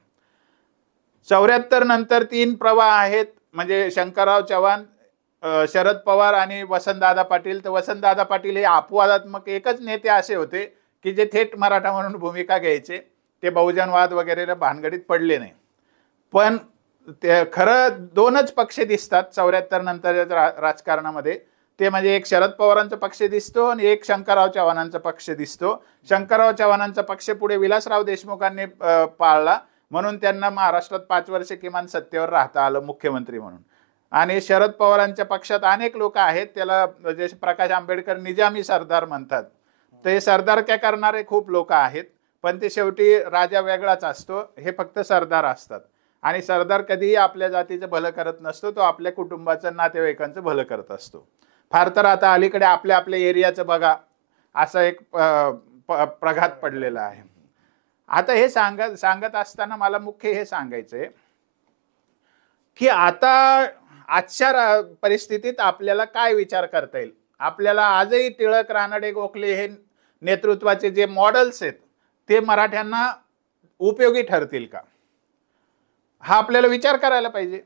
74 नंतर 3 प्रवाह आहेत, म्हणजे शंकरराव चव्हाण, शरद पवार आणि वसंतदादा पाटील. तर वसंतदादा पाटील हे अपवादात्मक एकच नेते असे होते की जे थेट मराठा म्हणून भूमिका घ्यायचे, ते बहुजनवाद वगैरे भानगडीत पडले नाही. पण ते खरं 2च पक्ष दिसतात 74 नंतरच्या राजकारणामध्ये, ते म्हणजे एक शरद पवारांचा पक्ष दिसतो आणि एक शंकरराव चव्हाणांचा पक्ष दिसतो. शंकरराव चव्हाणांचा पक्ष पुढे विलासराव देशमुखांनी पाळला, म्हणून त्यांना महाराष्ट्रात 5 वर्ष किमान सत्तेवर राहता आलं मुख्यमंत्री म्हणून. आणि शरद पवारांच्या पक्षात अनेक लोक आहेत, त्याला जसे प्रकाश आंबेडकर निजामी सरदार म्हणतात, ते सरदार काय करणारे खूप लोक आहेत, पण ते शेवटी राजा वेगळाच असतो, हे फक्त सरदार असतात. आणि सरदार कधीही आपल्या जातीचं भलं करत नसतो, तो आपल्या कुटुंबाचं नातेवाईकांचं भलं करत असतो. फार तर आता अलीकडे आपल्या एरियाचं बघा, असा एक प्रघात पडलेला आहे. आता हे सांगत असताना मला मुख्य हे सांगायचंय की आता आजच्या परिस्थितीत आपल्याला काय विचार करता येईल. आपल्याला आजही टिळक, रानडे, गोखले हे नेतृत्वाचे जे मॉडेल्स आहेत ते मराठ्यांना उपयोगी ठरतील का, हा आपल्याला विचार करायला पाहिजे.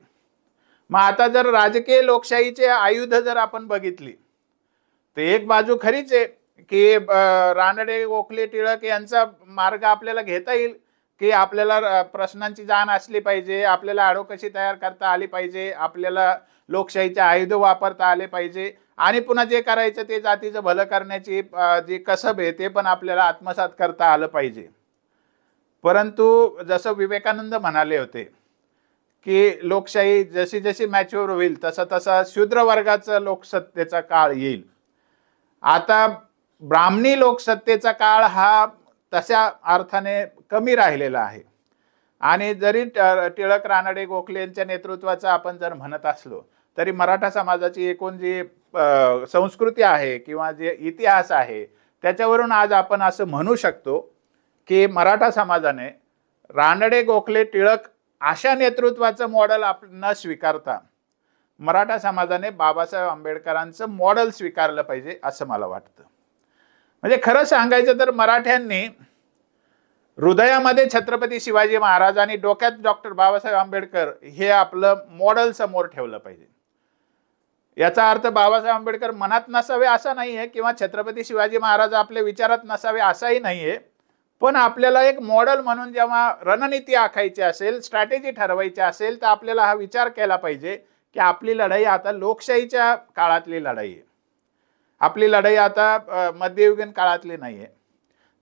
मग आता जर राजकीय लोकशाहीचे आयुध जर आपण बघितली तर एक बाजू खरीच आहे की रानडे, गोखले, टिळक यांचा मार्ग आपल्याला घेता येईल की आपल्याला प्रश्नांची जाण असली पाहिजे, आपल्याला ॲडव्होकसी तयार करता आली पाहिजे, आपल्याला लोकशाहीचे आयुध वापरता आले पाहिजे, आणि पुन्हा जे करायचं ते जातीचं भलं करण्याची जी कसब आहे ते पण आपल्याला आत्मसात करता आलं पाहिजे. परंतु जसं विवेकानंद म्हणाले होते की लोकशाही जशी जशी मॅच्युअर होईल तसा तसा शूद्र वर्गाचा लोकसत्तेचा काळ येईल. आता ब्राह्मणी लोकसत्तेचा काळ हा तशा अर्थाने कमी राहिलेला आहे. आणि जरी टिळक, रानडे, गोखले यांच्या नेतृत्वाचा आपण जर म्हणत असलो तरी मराठा समाजाची एकूण जी संस्कृती आहे किंवा जे इतिहास आहे त्याच्यावरून आज आपण असं म्हणू शकतो की मराठा समाजाने रानडे, गोखले, टिळक अशा नेतृत्वाचं मॉडेल न स्वीकारता मराठा समाजाने बाबासाहेब आंबेडकरांचं मॉडेल स्वीकारलं पाहिजे असं मला वाटतं. म्हणजे खरं सांगायचं तर मराठ्यांनी हृदयामध्ये छत्रपती शिवाजी महाराज आणि डोक्यात डॉक्टर बाबासाहेब आंबेडकर हे आपलं मॉडेल समोर ठेवलं पाहिजे. याचा अर्थ बाबासाहेब आंबेडकर मनात नसावे असा नाहीये किंवा छत्रपती शिवाजी महाराज आपल्या विचारात नसावे असाही नाहीये, पण आपल्याला एक मॉडेल म्हणून जेव्हा रणनीती आखायची असेल, स्ट्रॅटेजी ठरवायची असेल, तर आपल्याला हा विचार केला पाहिजे की आपली लढाई आता लोकशाहीच्या काळातली लढाई आहे, आपली लढाई आता मध्ययुगीन काळातली नाहीये.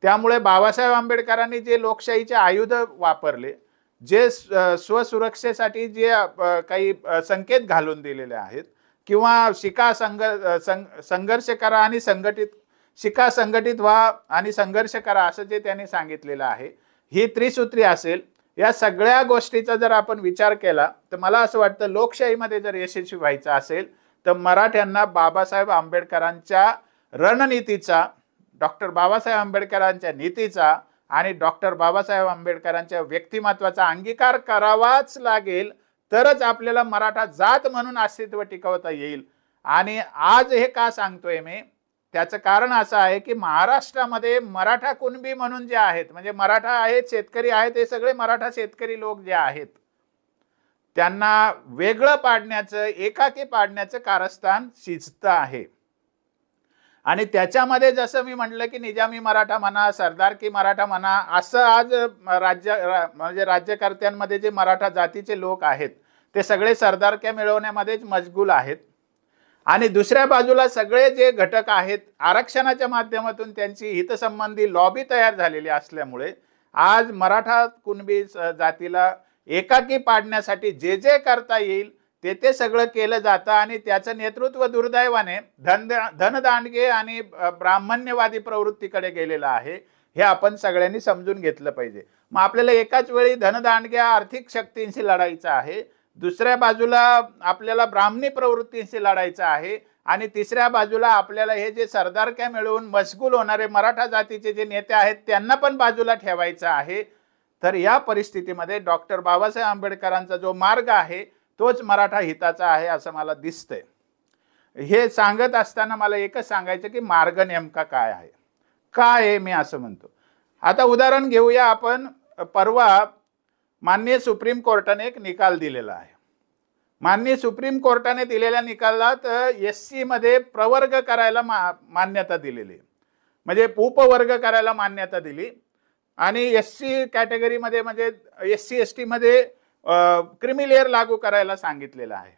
त्यामुळे बाबासाहेब आंबेडकरांनी जे लोकशाहीचे आयुध वापरले, जे स्वसुरक्षेसाठी जे काही संकेत घालून दिलेले आहेत किंवा संघर्ष करा आणि संघटित व्हा आणि संघर्ष करा असं जे त्यांनी सांगितलेलं आहे, ही त्रिसूत्री असेल या सगळ्या गोष्टीचा जर आपण विचार केला तर मला असं वाटतं लोकशाहीमध्ये जर यशस्वी व्हायचं असेल तर मराठ्यांना बाबासाहेब आंबेडकरांच्या रणनीतीचा, डॉक्टर बाबासाहेब आंबेडकरांच्या नीतीचा आणि डॉक्टर बाबासाहेब आंबेडकरांच्या व्यक्तिमत्वाचा अंगीकार करावाच लागेल, तरच आपल्याला मराठा जात म्हणून अस्तित्व टिकवता येईल. आणि आज हे का सांगतोय मी, त्याचं कारण असं आहे की महाराष्ट्रामध्ये मराठा कुणबी म्हणून जे आहेत, म्हणजे मराठा आहेत, शेतकरी आहेत, हे सगळे मराठा शेतकरी लोक जे आहेत त्यांना वेगळं पाडण्याचं, एकाकी पाडण्याचं कारस्थान शिजत आहे. आणि त्याच्यामध्ये जसं मी म्हटलं की निजामी मराठा म्हणा, सरदारकी मराठा म्हणा, असं आज म्हणजे राज्यकर्त्यांमध्ये जे मराठा जातीचे लोक आहेत ते सगळे सरदारक्या मिळवण्यामध्येच मशगूल आहेत. आणि दुसऱ्या बाजूला सगळे जे घटक आहेत आरक्षणाच्या माध्यमातून त्यांची हितसंबंधी लॉबी तयार झालेली असल्यामुळे आज मराठा कुणबी जातीला एकाकी पाडण्यासाठी जे जे करता येईल ते सगळं केलं जातं. आणि त्याचं नेतृत्व दुर्दैवाने धनदांडगे आणि ब्राह्मण्यवादी प्रवृत्तीकडे गेलेलं आहे. हे आपण सगळ्यांनी समजून घेतलं पाहिजे. मग आपल्याला एकाच वेळी धनदांडग्या आर्थिक शक्तींशी लढायचं आहे, दुसऱ्या बाजूला आपल्याला ब्राह्मणी प्रवृत्तींशी लढायचं आहे, आणि तिसऱ्या बाजूला आपल्याला हे जे सरदारक्या मिळवून मशगूल होणारे मराठा जातीचे जे नेते आहेत त्यांना पण बाजूला ठेवायचं आहे. तर या परिस्थितीमध्ये डॉक्टर बाबासाहेब आंबेडकरांचा जो मार्ग आहे तोच मराठा हिताचा आहे असं मला दिसतंय. हे सांगत असताना मला एकच सांगायचं की मार्ग नेमका काय आहे, काय आहे मी असं म्हणतो. आता उदाहरण घेऊया आपण. परवा माननीय सुप्रीम कोर्टाने एक निकाल दिलेला आहे. माननीय सुप्रीम कोर्टाने दिलेल्या निकालात SC मध्ये प्रवर्ग करायला मान्यता दिलेली, म्हणजे उपवर्ग करायला मान्यता दिली. आणि SC कॅटेगरीमध्ये म्हणजे SC ST मध्ये क्रिमिलेअर लागू करायला सांगितलेला आहे.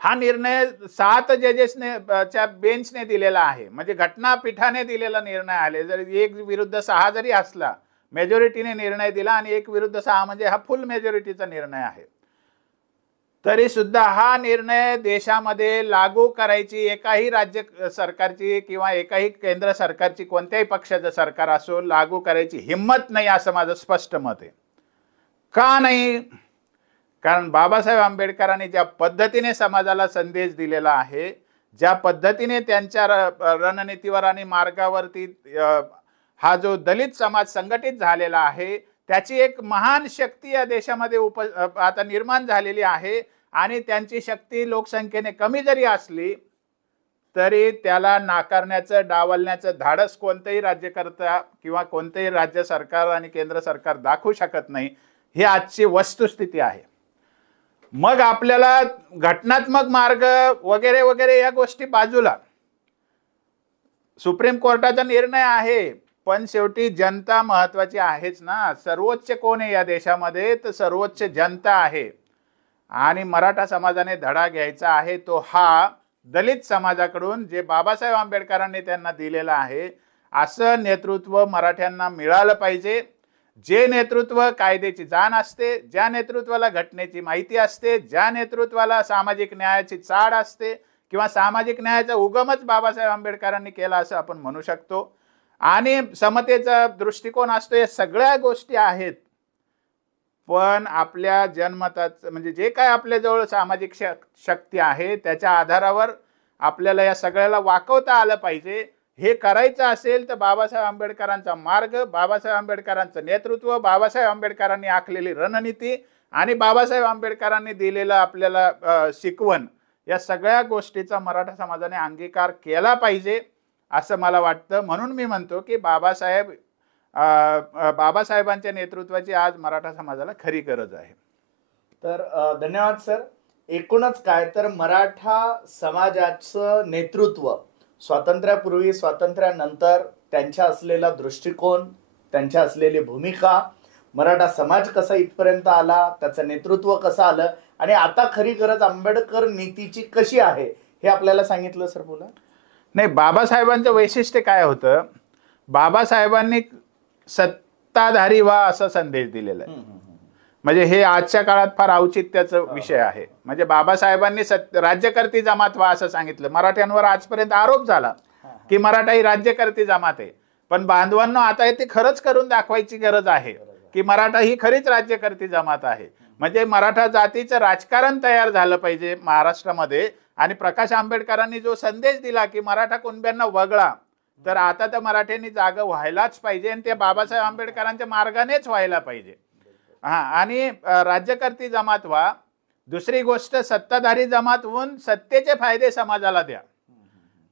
हा निर्णय 7 जजेसने च्या बेंचने दिलेला आहे, म्हणजे घटनापीठाने दिलेला निर्णय आहे. जर 1 विरुद्ध 6 जरी असला, मेजॉरिटीने निर्णय दिला आणि 1 विरुद्ध 6 म्हणजे हा फुल मेजॉरिटीचा निर्णय आहे, तरी सुद्धा हा निर्णय देशामध्ये लागू करायची एकाही राज्य सरकारची किंवा एकाही केंद्र सरकारची, कोणत्याही पक्षाचं सरकार असो, लागू करायची हिम्मत नाही असं माझं स्पष्ट मत आहे. का नाही? कारण बाबासाहेब आंबेडकरांनी ज्या पद्धतीने समाजाला संदेश दिलेला आहे, ज्या पद्धतीने त्यांच्या रणनीतीवर आणि मार्गावरती हा जो दलित समाज संघटित झालेला आहे त्याची एक महान शक्ती या देशामध्ये आता निर्माण झालेली आहे. आणि त्यांची शक्ती लोकसंख्येने कमी जरी असली तरी त्याला नाकारण्याचं, डावलण्याचं धाडस कोणतेही राज्यकर्ता किंवा कोणतेही राज्य सरकार आणि केंद्र सरकार दाखवू शकत नाही. ही आजची वस्तुस्थिती आहे. मग आपल्याला घटनात्मक मार्ग वगैरे वगैरे या गोष्टी बाजूला, सुप्रीम कोर्टाचा निर्णय आहे, पण शेवटी जनता महत्वाची आहेच ना. सर्वोच्च कोण आहे या देशामध्ये? तर सर्वोच्च जनता आहे. आणि मराठा समाजाने धडा घ्यायचा आहे तो हा दलित समाजाकडून, जे बाबासाहेब आंबेडकरांनी त्यांना दिलेलं आहे. असं नेतृत्व मराठ्यांना मिळालं पाहिजे, जे नेतृत्व कायद्याची जाण असते, ज्या नेतृत्वाला घटनेची माहिती असते, ज्या नेतृत्वाला सामाजिक न्यायाची चाड असते, किंवा सामाजिक न्यायाचा उगमच बाबासाहेब आंबेडकरांनी केला असं आपण म्हणू शकतो. आणि समतेचा दृष्टिकोन असतो. या सगळ्या गोष्टी आहेत, पण आपल्या जनमताचं म्हणजे जे काय आपल्याजवळ सामाजिक शक्ती आहे त्याच्या आधारावर आपल्याला या सगळ्याला वाकवता आलं पाहिजे. हे करायचं असेल तर बाबासाहेब आंबेडकरांचा मार्ग, बाबासाहेब आंबेडकरांचं नेतृत्व, बाबासाहेब आंबेडकरांनी आखलेली रणनीती आणि बाबासाहेब आंबेडकरांनी दिलेलं आपल्याला शिकवण, या सगळ्या गोष्टीचा मराठा समाजाने अंगीकार केला पाहिजे असं मला वाटतं. म्हणून मी म्हणतो की बाबासाहेबांच्या नेतृत्वाची आज मराठा समाजाला खरी गरज आहे. तर धन्यवाद सर. एकूणच काय तर मराठा समाजाचं नेतृत्व स्वातंत्र्यापूर्वी, स्वातंत्र्यानंतर त्यांच्या असलेला दृष्टिकोन, त्यांच्या असलेली भूमिका, मराठा समाज कसा इथपर्यंत आला, त्याचं नेतृत्व कसं आलं, आणि आता खरी गरज आंबेडकर नीतीची कशी आहे हे आपल्याला सांगितलं सर. बोला. नाही, बाबासाहेबांचं वैशिष्ट्य काय होतं? बाबासाहेबांनी सत्ताधारी व्हा असा संदेश दिलेला आहे. म्हणजे हे आजच्या काळात फार औचित्याचा विषय आहे. म्हणजे बाबासाहेबांनी राज्यकर्ती जमात व्हा असं सांगितलं. मराठ्यांवर आजपर्यंत आरोप झाला की मराठा ही राज्यकर्ती जमात आहे, पण बांधवांना आता ते खरंच करून दाखवायची गरज आहे. की मराठा ही खरीच राज्यकर्ती जमात आहे. म्हणजे मराठा जातीचं राजकारण तयार झालं पाहिजे महाराष्ट्रामध्ये. आणि प्रकाश आंबेडकरांनी जो संदेश दिला की मराठा कुणब्यांना वगळा, तर आता तर मराठ्यांनी जागा व्हायलाच पाहिजे आणि ते बाबासाहेब आंबेडकरांच्या मार्गानेच व्हायला पाहिजे. आणि राज्यकर्ती जमात व्हा. दुसरी गोष्ट, सत्ताधारी जमात होऊन सत्तेचे फायदे समाजाला द्या.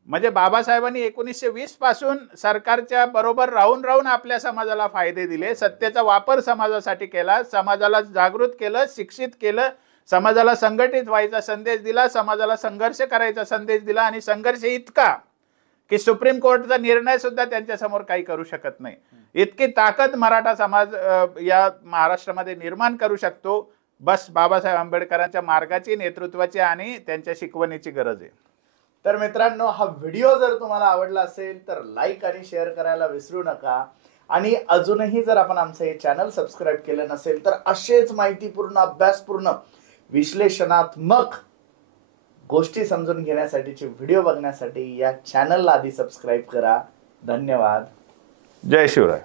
म्हणजे बाबासाहेबांनी 1920 पासून सरकारच्या बरोबर राहून राहून आपल्या समाजाला फायदे दिले. सत्तेचा वापर समाजासाठी केला, समाजाला जागृत केलं, शिक्षित केलं, समाजाला संघटित व्हायचा संदेश दिला, समाजाला संघर्ष करायचा संदेश दिला. आणि संघर्ष इतका की सुप्रीम कोर्टचा निर्णय सुद्धा त्यांच्या समोर काही करू शकत नाही. इतकी ताकद मराठा समाज या महाराष्ट्रामध्ये निर्माण करू शकतो. बस बाबासाहेब आंबेडकरांच्या मार्गाची, नेतृत्वाची आणि त्यांच्या शिकवणीची गरज आहे. तर मित्रांनो, हा व्हिडिओ जर तुम्हाला आवडला असेल तर लाईक आणि शेअर करायला विसरू नका. आणि अजूनही जर आपण आमचं हे चॅनल सबस्क्राईब केलं नसेल तर असेच माहितीपूर्ण, अभ्यासपूर्ण, विश्लेषणात्मक गोष्टी समजून घेण्यासाठीचे व्हिडिओ बघण्यासाठी या चॅनलला आधी सबस्क्राईब करा. धन्यवाद. जय शिवराय.